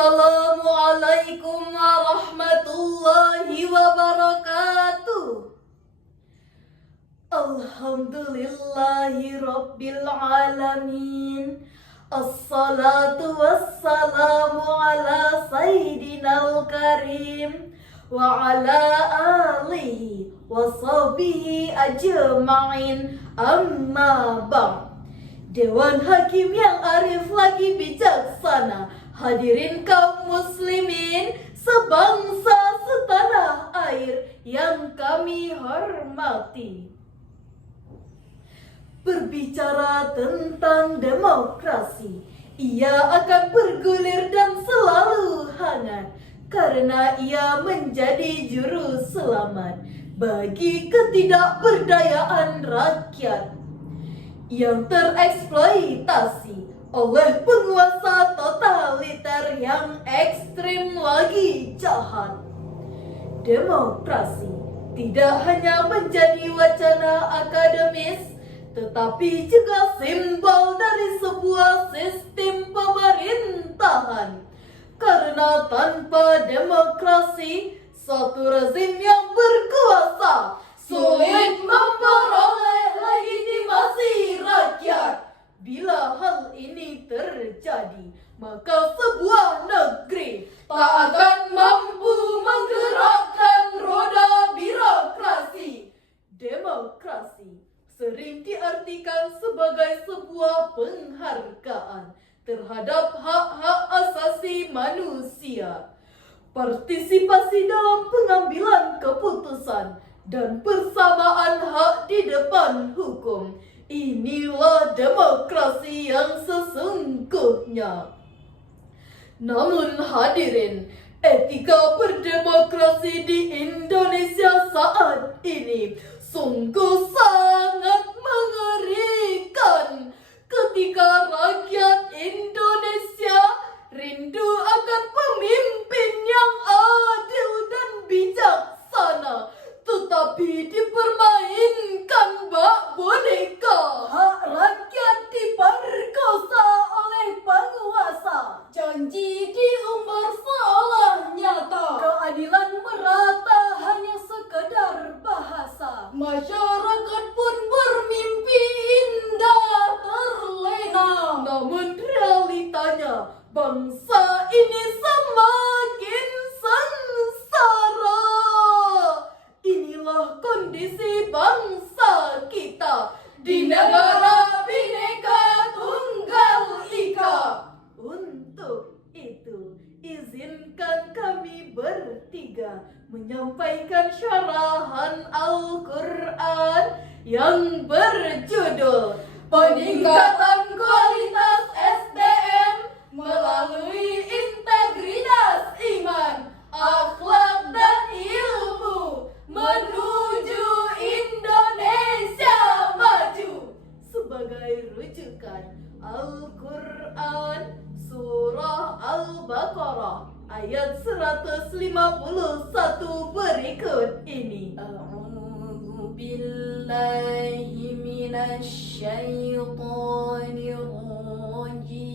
Assalamualaikum warahmatullahi wabarakatuh. Alhamdulillahi rabbil alamin. Assalatu wassalamu ala sayyidinal karim wa ala alihi wa sahbihi ajma'in, amma ba'd. Dewan Hakim yang arif lagi bijaksana, hadirin kaum muslimin sebangsa setanah air yang kami hormati. Berbicara tentang demokrasi, ia akan bergulir dan selalu hangat karena ia menjadi juru selamat bagi ketidakberdayaan rakyat yang tereksploitasi oleh penguasa totaliter yang ekstrim lagi jahat. Demokrasi tidak hanya menjadi wacana akademis, tetapi juga simbol dari sebuah sistem pemerintahan. Karena tanpa demokrasi, suatu rezim yang berkuasa sulit memperoleh legitimasi rakyat. Bila hal ini terjadi, maka sebuah negeri tak akan mampu menggerakkan roda birokrasi. Demokrasi sering diartikan sebagai sebuah penghargaan terhadap hak-hak asasi manusia, partisipasi dalam pengambilan keputusan, dan persamaan hak di depan hukum. Inilah demokrasi yang sesungguhnya. Namun hadirin, etika berdemokrasi di Indonesia saat ini sungguh sangat mengerikan ketika rakyat Indonesia rindu akan pemimpin yang adil dan bijaksana, tetapi dipermainkan bak boneka. Hak rakyat diperkosa oleh penguasa. Janji diumbar seolah nyata. Keadilan merata hanya sekedar bahasa. Masyarakat pun bermimpi indah terlena. Namun realitanya bangsa ini semakin sengsara. Inilah kondisi bangsa kita di negara Bhinneka Tunggal Ika. Untuk itu, izinkan kami bertiga menyampaikan syarahan Al-Quran yang berjudul Peningkatan Kualitas SDM melalui integritas iman, akhlak, dan ilmu menuju Indonesia maju. Sebagai rujukan, Al-Quran Surah Al-Baqarah ayat 151 berikut ini. A'udzu billahi minasy syaithanir rajim.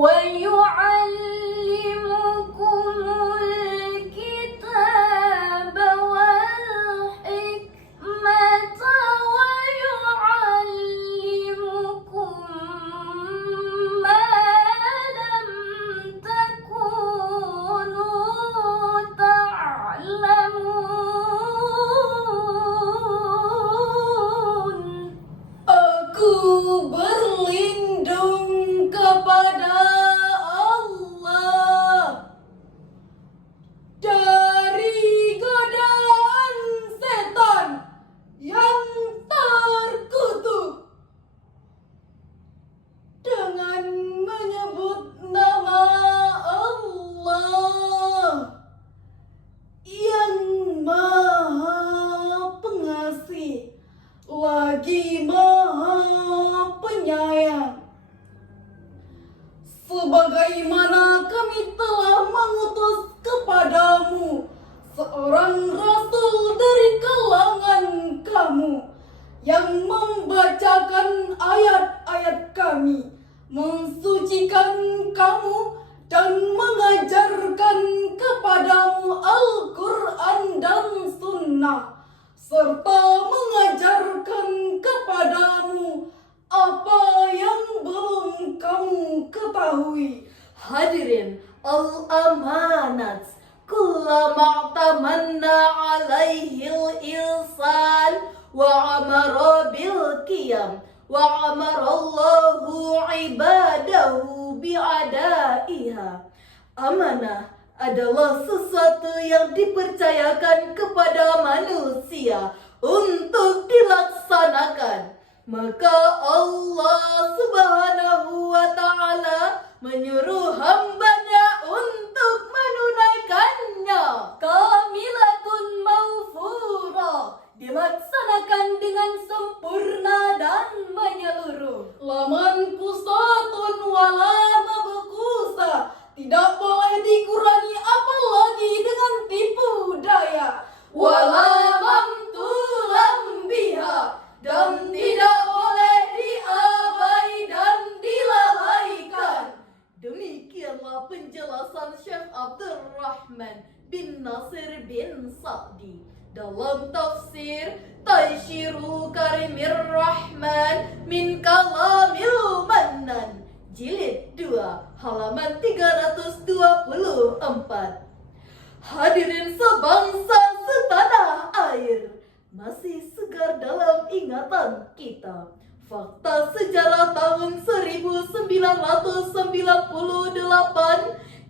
ويعلمكم الكتاب والحكمة ويعلمكم ما لم تكونوا تعلمون. Aku berlindung kepada Allah dari godaan setan yang terkutuk dengan menyebut nama Allah yang Maha Pengasih lagi Maha Penyayang. Sebagaimana kami telah mengutus kepadamu seorang rasul dari kalangan kamu yang membacakan ayat-ayat kami, mensucikan kamu dan mengajarkan kepadamu Al-Quran dan Sunnah, serta mengajarkan kepadamu apa yang belum kamu ketahui. Hadirin al-amanat, kullama tamanna alaihi al-insan wa amara bil qiyam wa amara Allahu ibadahu bi'adaiha. Amanah adalah sesuatu yang dipercayakan kepada manusia untuk dilaksanakan. Maka Allah Subhanahu wa Ta'ala menyuruh hambanya untuk menunaikannya. Kamilatun mawfura, dilaksanakan dengan sempurna dan menyeluruh. Laman kusatun wala mabkusa, tidak boleh dikurangi apalagi dengan tipu daya. Wala mamtulam biha, dan tidak boleh diabai dan dilalaikan. Demikianlah penjelasan Syekh Abdurrahman bin Nasir bin Sa'di dalam tafsir Taysirul Karimir Rahman min Kalamil Mannan, jilid 2, halaman 324. Hadirin sebangsa setanah air, masih segar dalam ingatan kita fakta sejarah tahun 1998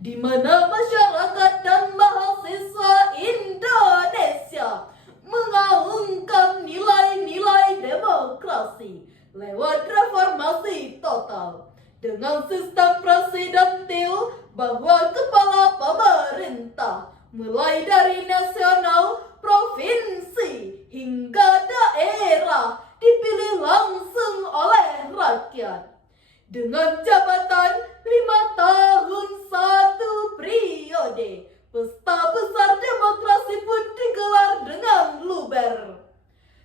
di mana masyarakat dan mahasiswa Indonesia mengaungkan nilai-nilai demokrasi lewat reformasi total dengan sistem presidentil, bahwa kepala pemerintah mulai dari nasional, provinsi hingga daerah dipilih langsung oleh rakyat dengan jabatan 5 tahun 1 periode. Pesta besar demokrasi pun digelar dengan luber.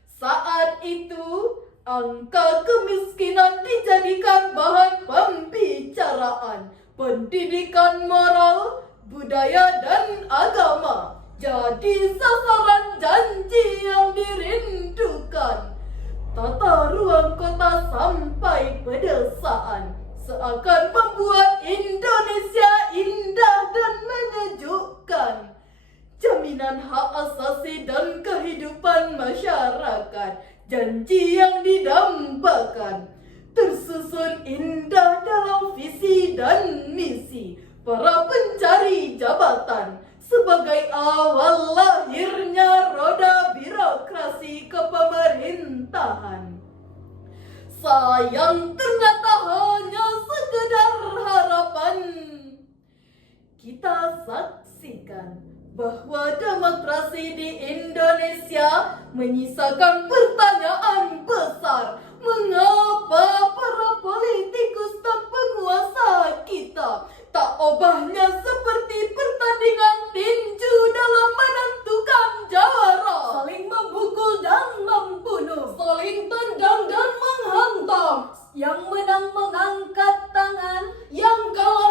Saat itu angka kemiskinan dijadikan bahan pembicaraan. Pendidikan moral, budaya dan agama jadi sasaran janji yang dirindukan. Tata ruang kota sampai pedesaan seakan membuat Indonesia indah dan menyejukkan. Jaminan hak asasi dan kehidupan masyarakat, janji yang didambakan, tersusun indah dalam visi dan misi para pencari jabatan sebagai awal lahirnya roda birokrasi kepemerintahan. Sayang ternyata hanya sekedar harapan. Kita saksikan bahwa demokrasi di Indonesia menyisakan pertanyaan besar. Mengapa para politikus dan penguasa kita tak obahnya seperti pertandingan tinju dalam menentukan jawara, saling memukul dan membunuh, saling tendang dan menghantam, yang menang mengangkat tangan, yang kalah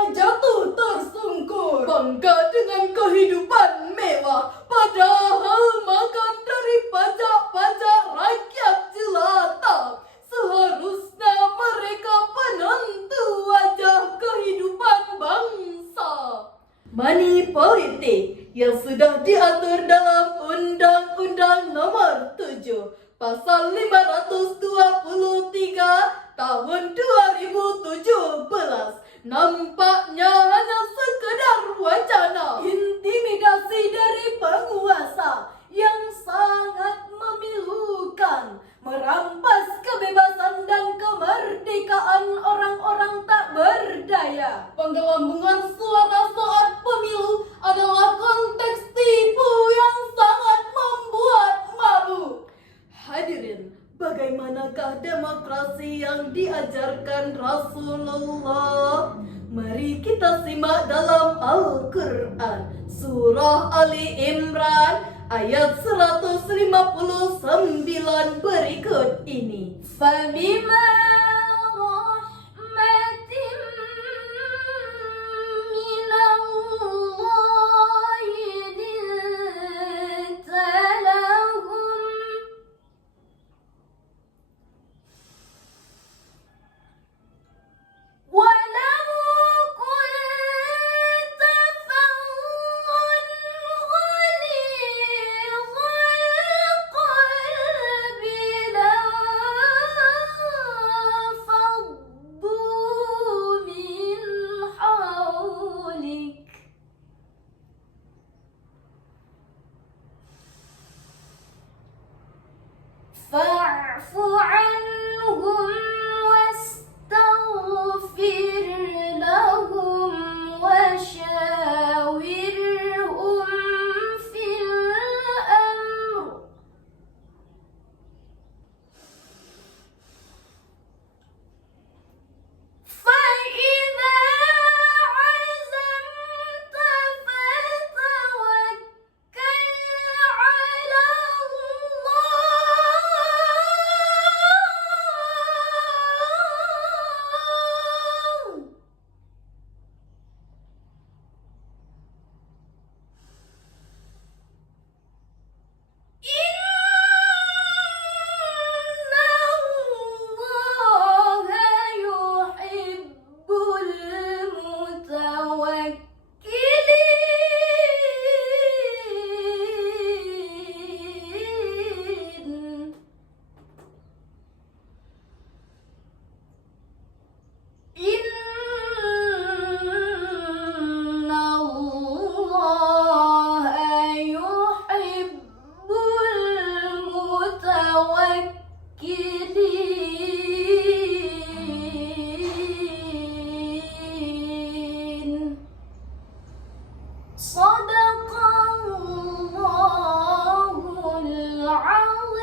sudah diatur dalam Undang-Undang Nomor 7 Pasal 523 Tahun 2017. Nampaknya hanya sekedar wacana. Intimidasi dari penguasa yang sangat memilukan, merampas kebebasan dan kemerdekaan orang-orang tak berdaya. Penggelembungan suara saat pemilu adalah konteks tipu yang sangat membuat malu. Hadirin, bagaimanakah demokrasi yang diajarkan Rasulullah? Mari kita simak dalam Al-Quran, Surah Ali Imran, ayat 159 berikut ini. Fabima rahmatin minallahi linta lahum walau kunta faddan ghalidhal qalbi lanfaddu min hawlik. Fa'fu anhum wastaghfir lahum washawirhum fil amr. فإذا عزمت فتوكل على الله. Sadaqallahul azim.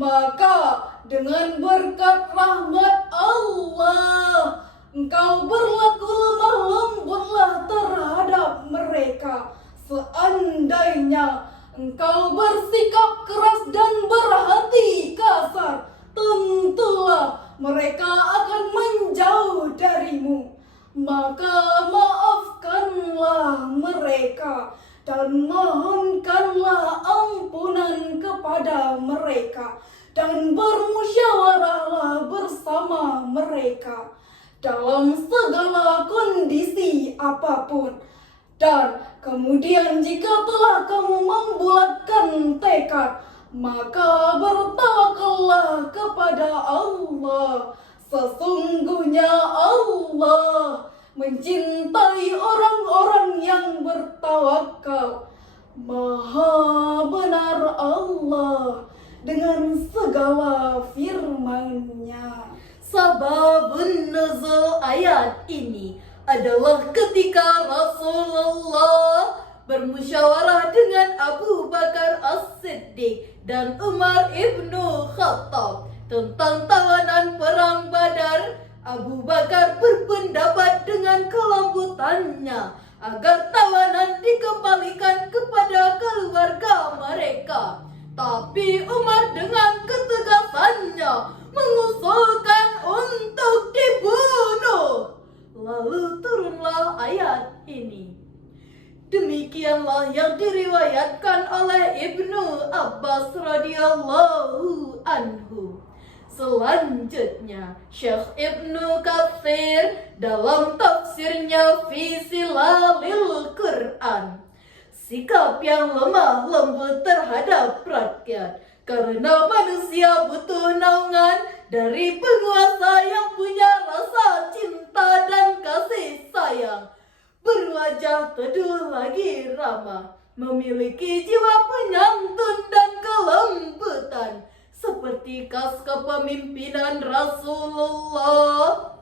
Maka dengan berkat rahmat Allah, engkau berlaku lemah lembutlah terhadap mereka. Seandainya engkau bersikap keras dan berhati kasar, tentulah mereka akan menjauh darimu. Maka maafkanlah mereka dan mohonkanlah ampunan kepada mereka, dan bermusyawarahlah bersama mereka dalam segala kondisi apapun. Dan kemudian jika telah kamu membulatkan tekad, maka bertawakallah kepada Allah. Sesungguhnya Allah mencintai orang-orang yang bertawakal. Maha benar Allah dengan segala firman-Nya. Sababun nuzul ayat ini adalah ketika Rasulullah bermusyawarah dengan Abu Bakar As-Siddiq dan Umar ibnu Khattab tentang tawanan perang Badar. Abu Bakar berpendapat dengan kelembutannya agar tawanan dikembalikan kepada keluarga mereka. Tapi Umar dengan ketegasannya mengusulkan untuk dibunuh. Lalu turunlah ayat ini. Demikianlah yang diriwayatkan oleh Ibnu Abbas radhiyallahu anhu. Selanjutnya, Syekh Ibnu Katsir dalam tafsirnya fi Zilalil Quran. Sikap yang lemah lembut terhadap rakyat, karena manusia butuh naungan dari penguasa yang punya rasa cinta dan kasih sayang. Berwajah teduh lagi ramah, memiliki jiwa penyantun dan kelembutan, seperti khas kepemimpinan Rasulullah.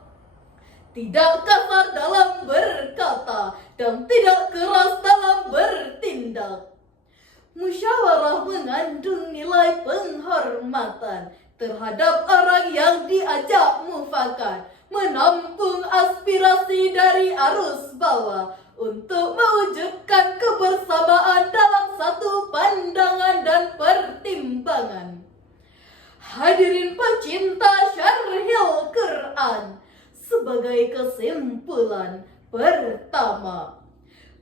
Tidak kasar dalam berkata dan tidak keras dalam bertindak. Musyawarah mengandung nilai penghormatan terhadap orang yang diajak mufakat, menampung aspirasi dari arus bawah untuk mewujudkan kebersamaan dalam satu pandangan dan pertimbangan. Hadirin pecinta Syarhil Quran, sebagai kesimpulan, pertama,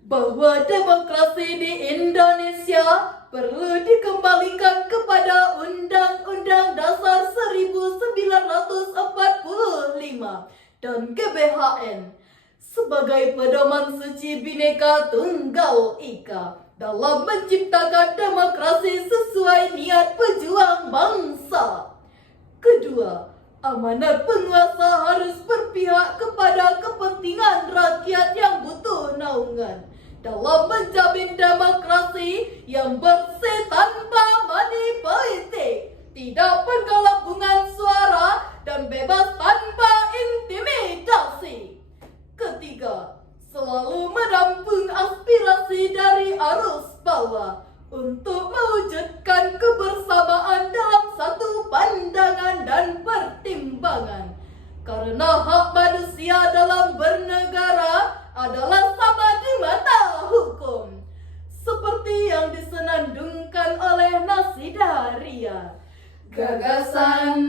bahwa demokrasi di Indonesia perlu dikembalikan kepada Undang-Undang Dasar 1945 dan GBHN sebagai pedoman suci Bhinneka Tunggal Ika dalam menciptakan demokrasi sesuai niat pejuang bangsa. Kedua, amanat penguasa harus berpihak kepada kepentingan rakyat yang butuh naungan dalam menjamin demokrasi yang bersih tanpa money politik, tidak penggelembungan suara, dan bebas tanpa intimidasi. Ketiga, selalu menampung aspirasi dari arus bawah untuk mewujudkan kebersamaan dalam satu pandangan dan pertimbangan. Karena hak manusia dalam bernegara adalah sama di mata hukum, seperti yang disenandungkan oleh Nasidaria. Gagasan,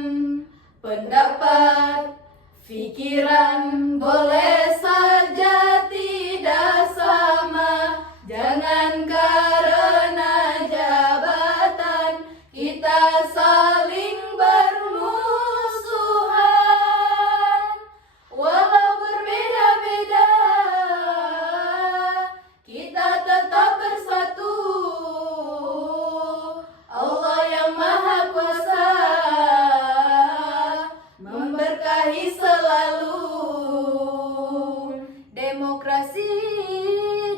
pendapat, pikiran boleh saja tidak sama. Jangan karena jabatan kita saling bermusuhan. Walau berbeda-beda, kita tetap bersatu. Allah yang Maha Kuasa memberkahi selalu. Demokrasi,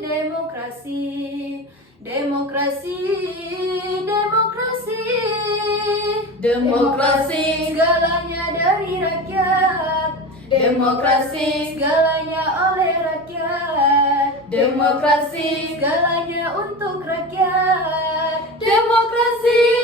demokrasi, demokrasi, demokrasi, demokrasi segalanya dari rakyat, demokrasi segalanya oleh rakyat, demokrasi segalanya untuk rakyat, demokrasi.